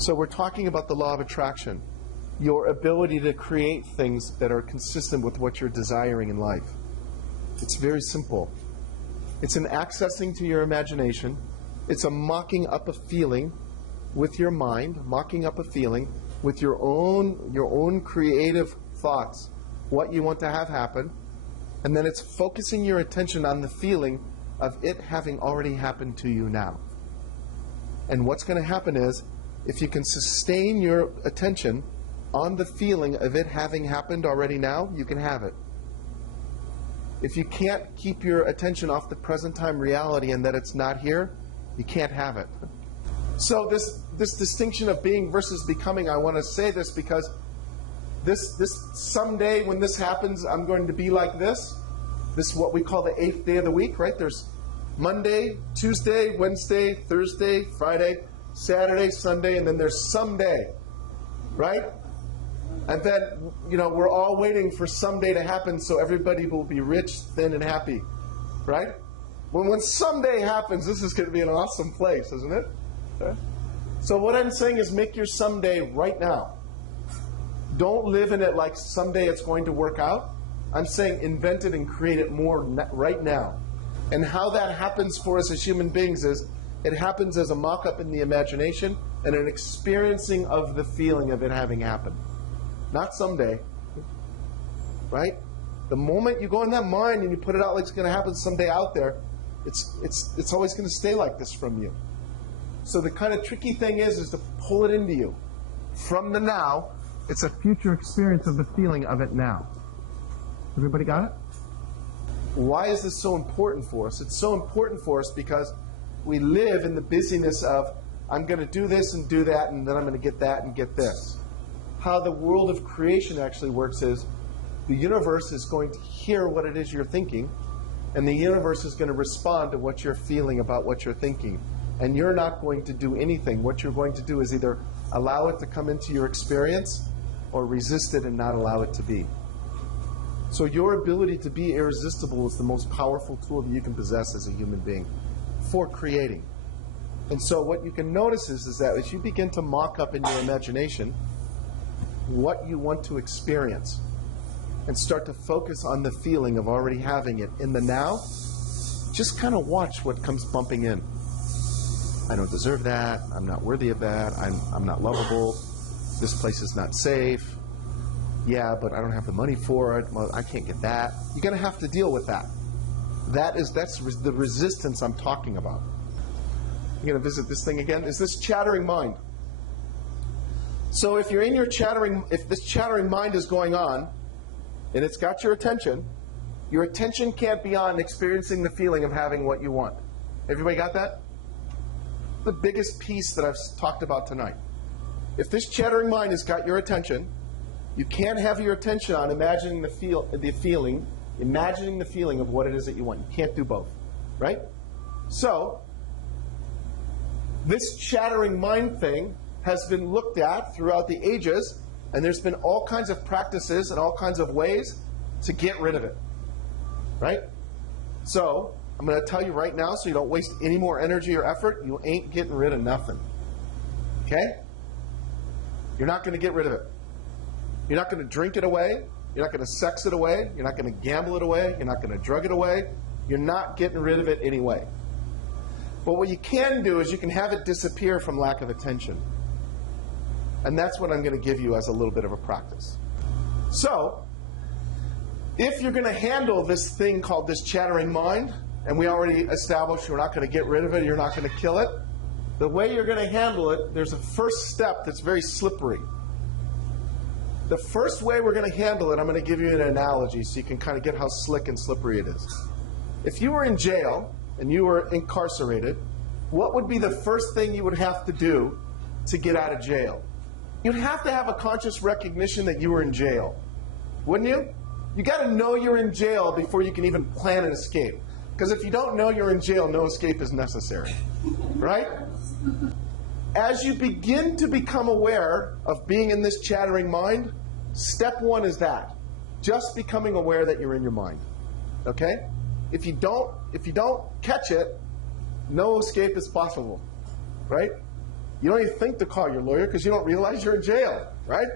So we're talking about the law of attraction, your ability to create things that are consistent with what you're desiring in life. It's very simple. It's an accessing to your imagination. It's a mocking up a feeling with your mind, mocking up a feeling with your own creative thoughts, what you want to have happen, and then it's focusing your attention on the feeling of it having already happened to you now. And what's going to happen is, if you can sustain your attention on the feeling of it having happened already now, you can have it. If you can't keep your attention off the present time reality and that it's not here, you can't have it. So this distinction of being versus becoming, I want to say this because this someday when this happens, I'm going to be like this. This is what we call the 8th day of the week, right? There's Monday, Tuesday, Wednesday, Thursday, Friday, Saturday, Sunday, and then there's someday, right? And then, we're all waiting for someday to happen so everybody will be rich, thin, and happy, right? When someday happens, this is going to be an awesome place, isn't it? Okay. So what I'm saying is make your someday right now. Don't live in it like someday it's going to work out. I'm saying invent it and create it more right now. And how that happens for us as human beings is it happens as a mock-up in the imagination and an experiencing of the feeling of it having happened. Not someday, right? The moment you go in that mind and you put it out like it's going to happen someday out there, it's always going to stay like this from you. So the kind of tricky thing is to pull it into you. From the now, it's a future experience of the feeling of it now. Everybody got it? Why is this so important for us? It's so important for us because we live in the busyness of, I'm going to do this and do that, and then I'm going to get that and get this. How the world of creation actually works is the universe is going to hear what it is you're thinking, and the universe is going to respond to what you're feeling about what you're thinking. And you're not going to do anything. What you're going to do is either allow it to come into your experience or resist it and not allow it to be. So your ability to be irresistible is the most powerful tool that you can possess as a human being for creating. And so what you can notice is that as you begin to mock up in your imagination what you want to experience and start to focus on the feeling of already having it in the now, just kind of watch what comes bumping in. I don't deserve that. I'm not worthy of that. I'm not lovable. This place is not safe. Yeah, but I don't have the money for it. Well, I can't get that. You're going to have to deal with that. That's the resistance I'm talking about. You're going to visit this thing again. Is this chattering mind? So if you're in your if this chattering mind is going on, and it's got your attention can't be on experiencing the feeling of having what you want. Everybody got that? The biggest piece that I've talked about tonight. If this chattering mind has got your attention, you can't have your attention on imagining the feeling of what it is that you want. You can't do both, right? So this chattering mind thing has been looked at throughout the ages, and there's been all kinds of practices and all kinds of ways to get rid of it, right? So I'm going to tell you right now, so you don't waste any more energy or effort, you ain't getting rid of nothing. Okay? You're not going to get rid of it. You're not going to drink it away. You're not going to sex it away. You're not going to gamble it away. You're not going to drug it away. You're not getting rid of it anyway. But what you can do is you can have it disappear from lack of attention. And that's what I'm going to give you as a little bit of a practice. So, if you're going to handle this thing called this chattering mind, and we already established you're not going to get rid of it, you're not going to kill it, the way you're going to handle it, there's a first step that's very slippery. The first way we're going to handle it, I'm going to give you an analogy so you can kind of get how slick and slippery it is. If you were in jail and you were incarcerated, what would be the first thing you would have to do to get out of jail? You'd have to have a conscious recognition that you were in jail, wouldn't you? You got to know you're in jail before you can even plan an escape. Because if you don't know you're in jail, no escape is necessary, right? As you begin to become aware of being in this chattering mind, step one is that. Just becoming aware that you're in your mind. Okay? If you don't catch it, no escape is possible. Right? You don't even think to call your lawyer because you don't realize you're in jail, right?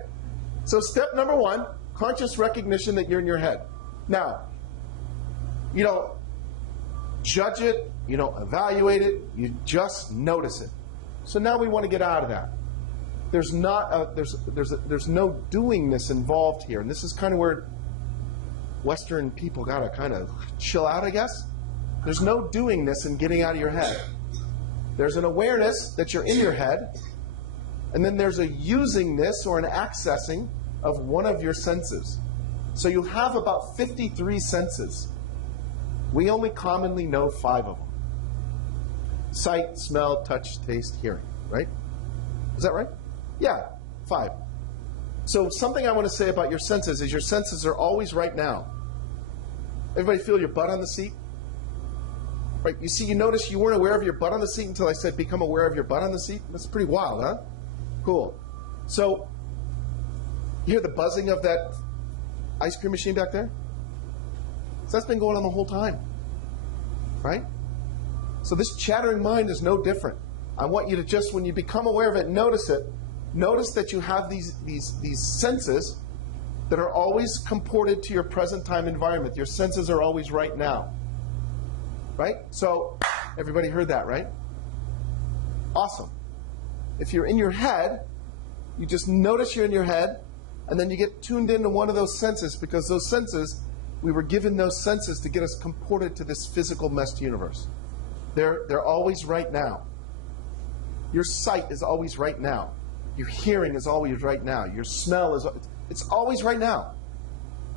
So step number one, conscious recognition that you're in your head. Now, you don't judge it, you don't evaluate it, you just notice it. So now we want to get out of that. There's no doingness involved here, and this is kind of where Western people gotta kind of chill out, I guess. There's no doingness in getting out of your head. There's an awareness that you're in your head, and then there's a usingness or an accessing of one of your senses. So you have about 53 senses. We only commonly know 5 of them. Sight, smell, touch, taste, hearing, right? Is that right? Yeah, 5. So something I want to say about your senses is your senses are always right now. Everybody feel your butt on the seat? Right, you see, you notice you weren't aware of your butt on the seat until I said become aware of your butt on the seat? That's pretty wild, huh? Cool. So, you hear the buzzing of that ice cream machine back there? So that's been going on the whole time, right? So this chattering mind is no different. I want you to just, when you become aware of it, notice it. Notice that you have these senses that are always comported to your present time environment. Your senses are always right now, right? So everybody heard that, right? Awesome. If you're in your head, you just notice you're in your head, and then you get tuned into one of those senses, because those senses, we were given those senses to get us comported to this physical meshed universe. They're always right now. Your sight is always right now. Your hearing is always right now. Your smell is, it's always right now.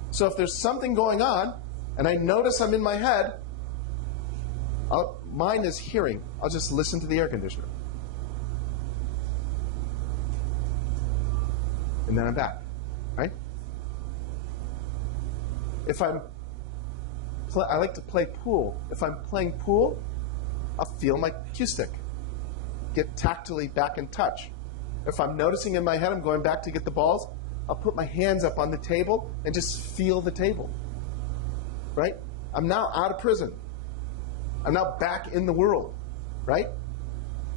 So if there's something going on, and I notice I'm in my head, mine is hearing. I'll just listen to the air conditioner. And then I'm back, right? If I like to play pool. If I'm playing pool, I'll feel my cue stick. Get tactily back in touch. If I'm noticing in my head I'm going back to get the balls, I'll put my hands up on the table and just feel the table, right? I'm now out of prison. I'm now back in the world, right?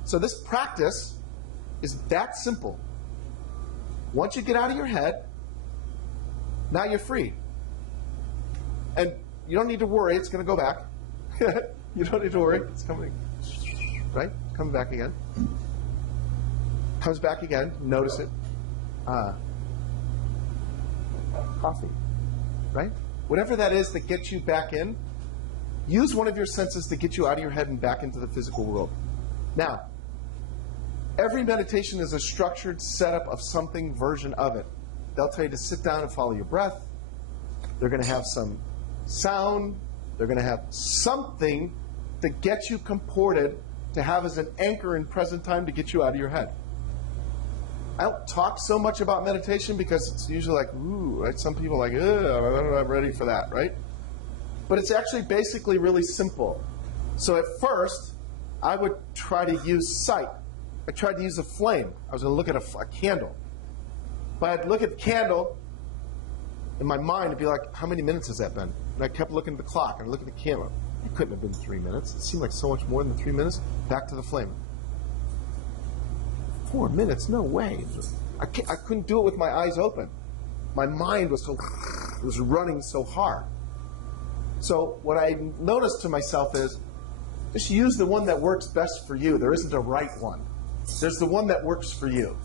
So this practice is that simple. Once you get out of your head, now you're free. And you don't need to worry, it's going to go back. You don't need to worry, it's coming, right? It's coming back again. Comes back again, notice it. Coffee, right? Whatever that is that gets you back in, use one of your senses to get you out of your head and back into the physical world. Now, every meditation is a structured setup of something version of it. They'll tell you to sit down and follow your breath. They're going to have some sound. They're going to have something to get you comported, to have as an anchor in present time to get you out of your head. I don't talk so much about meditation because it's usually like, ooh, right? Some people are like, I'm not ready for that, right? But it's actually basically really simple. So at first, I would try to use sight. I tried to use a flame. I was going to look at a candle. But I'd look at the candle, in my mind, it'd be like, how many minutes has that been? And I kept looking at the clock, and I looked at the candle. It couldn't have been 3 minutes. It seemed like so much more than 3 minutes. Back to the flame. 4 minutes? No way. I couldn't do it with my eyes open. My mind was running so hard. So what I noticed to myself is, just use the one that works best for you. There isn't a right one. There's the one that works for you.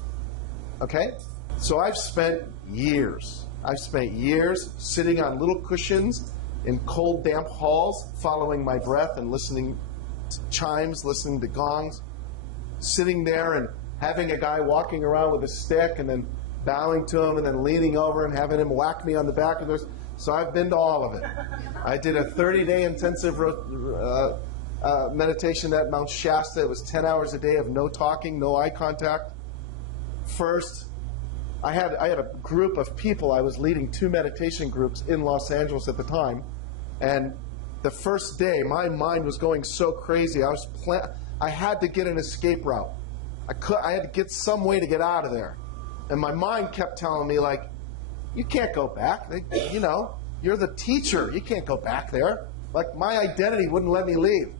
Okay? So I've spent years sitting on little cushions in cold, damp halls, following my breath and listening to chimes, listening to gongs, sitting there and having a guy walking around with a stick and then bowing to him and then leaning over and having him whack me on the back of those. So I've been to all of it. I did a 30-day intensive meditation at Mount Shasta. It was 10 hours a day of no talking, no eye contact. First, I had a group of people. I was leading 2 meditation groups in Los Angeles at the time. And the first day, my mind was going so crazy. I had to get an escape route. I had to get some way to get out of there. And my mind kept telling me, like, you can't go back. You're the teacher. You can't go back there. Like, my identity wouldn't let me leave.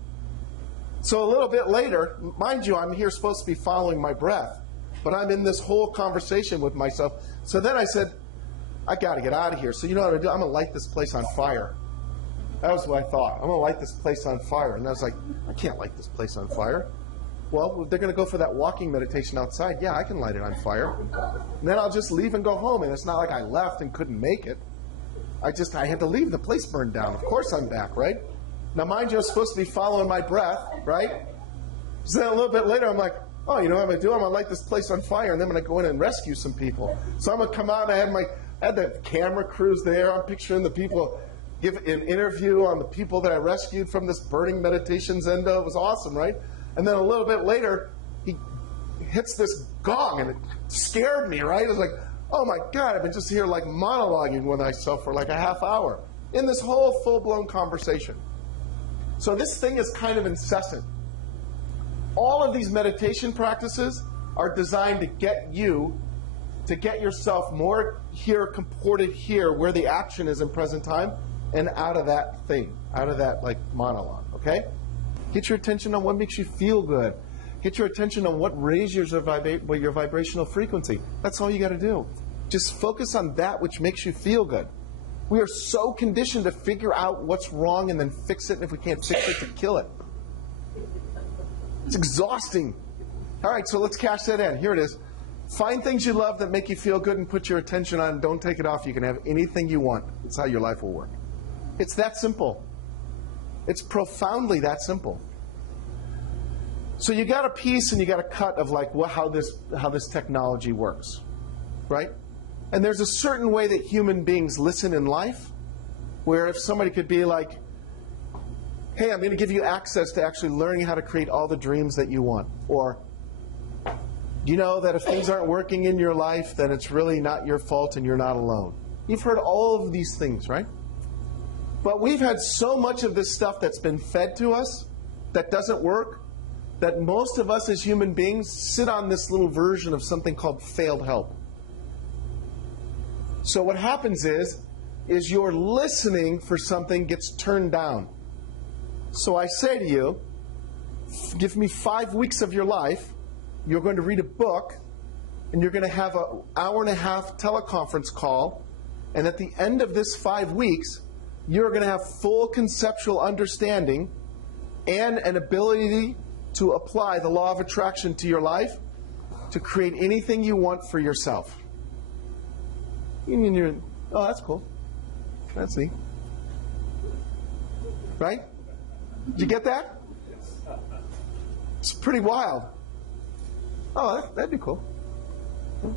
So a little bit later, mind you, I'm here supposed to be following my breath, but I'm in this whole conversation with myself. So then I said, I got to get out of here. So you know what I'm going to do? I'm going to light this place on fire. That was what I thought. I'm going to light this place on fire. And I was like, I can't light this place on fire. Well, they're going to go for that walking meditation outside. Yeah, I can light it on fire. And then I'll just leave and go home. And it's not like I left and couldn't make it. I had to leave. The place burned down. Of course I'm back, right? Now, mind you, I was supposed to be following my breath, right? So then a little bit later, I'm like, oh, you know what I'm going to do? I'm going to light this place on fire, and then I'm going to go in and rescue some people. So I'm going to come out, and I had the camera crews there. I'm picturing the people give an interview on the people that I rescued from this burning meditation zendo. It was awesome, right? And then a little bit later, he hits this gong, and it scared me, right? It was like, oh my God, I've been just here like monologuing with myself for like a half hour in this whole full-blown conversation. So this thing is kind of incessant. All of these meditation practices are designed to get yourself more here, comported here, where the action is in present time, and out of that thing, out of that like monologue, okay? Get your attention on what makes you feel good. Get your attention on what raises your vibrational frequency. That's all you got to do. Just focus on that which makes you feel good. We are so conditioned to figure out what's wrong and then fix it, and if we can't fix it, to kill it. It's exhausting. All right, so let's cash that in. Here it is. Find things you love that make you feel good and put your attention on. Don't take it off. You can have anything you want. That's how your life will work. It's that simple. It's profoundly that simple. So you got a piece and you got a cut of like how this technology works, right? And there's a certain way that human beings listen in life, where if somebody could be like, hey, I'm going to give you access to actually learning how to create all the dreams that you want. Or, you know that if things aren't working in your life, then it's really not your fault and you're not alone. You've heard all of these things, right? But we've had so much of this stuff that's been fed to us that doesn't work, that most of us as human beings sit on this little version of something called failed help. So what happens is your listening for something gets turned down. So I say to you, give me 5 weeks of your life, you're going to read a book, and you're going to have an hour-and-a-half teleconference call, and at the end of this 5 weeks, you're going to have full conceptual understanding and an ability to apply the law of attraction to your life to create anything you want for yourself. Oh, that's cool. That's neat. Right? Did you get that? It's pretty wild. Oh, that'd be cool.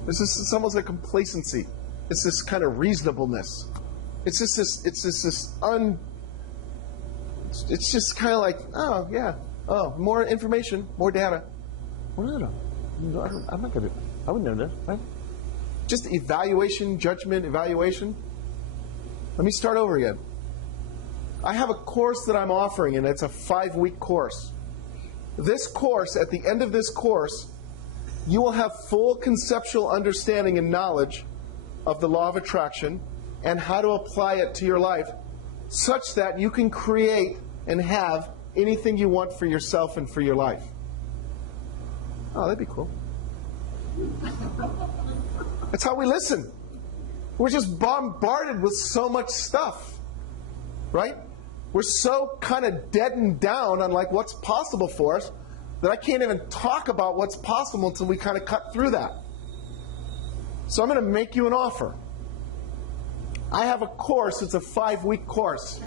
It's almost like complacency. It's this kind of reasonableness. It's just kind of like, oh, yeah. Oh, more information, more data. What is it? I'm not going to, I wouldn't know that, right? Just evaluation, judgment, evaluation. Let me start over again. I have a course that I'm offering, and it's a 5-week course. This course, at the end of this course, you will have full conceptual understanding and knowledge of the law of attraction and how to apply it to your life such that you can create and have anything you want for yourself and for your life. Oh, that'd be cool. That's how we listen. We're just bombarded with so much stuff, right? We're so kind of deadened down on like what's possible for us that I can't even talk about what's possible until we kind of cut through that. So I'm going to make you an offer. I have a course. It's a 5-week course.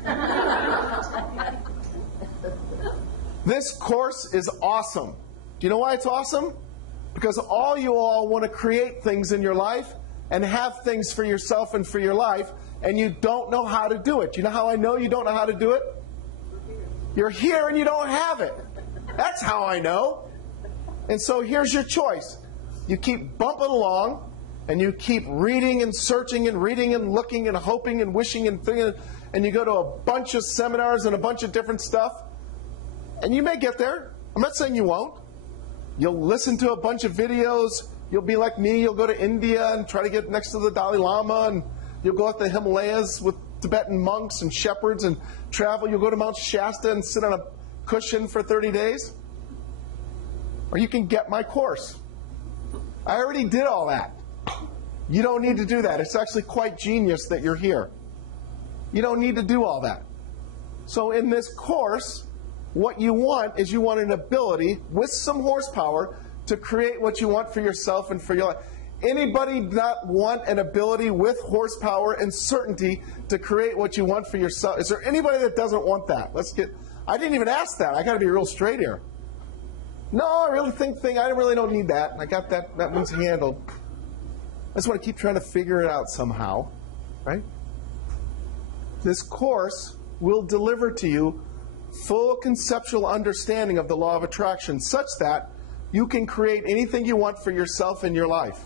This course is awesome. Do you know why it's awesome? Because all you all want to create things in your life and have things for yourself and for your life, and you don't know how to do it. You know how I know you don't know how to do it? You're here and you don't have it. That's how I know. And so here's your choice. You keep bumping along, and you keep reading and searching and reading and looking and hoping and wishing and thinking, and you go to a bunch of seminars and a bunch of different stuff, and you may get there. I'm not saying you won't. You'll listen to a bunch of videos. You'll be like me. You'll go to India and try to get next to the Dalai Lama, and you'll go up the Himalayas with Tibetan monks and shepherds and travel. You'll go to Mount Shasta and sit on a cushion for 30 days, or you can get my course. I already did all that. You don't need to do that. It's actually quite genius that you're here. You don't need to do all that. So in this course, what you want is you want an ability with some horsepower to create what you want for yourself and for your life. Anybody not want an ability with horsepower and certainty to create what you want for yourself? Is there anybody that doesn't want that? I didn't even ask that. I got to be real straight here. No, I really I really don't need that. I got that one's handled. I just want to keep trying to figure it out somehow, right? This course will deliver to you full conceptual understanding of the law of attraction such that you can create anything you want for yourself in your life.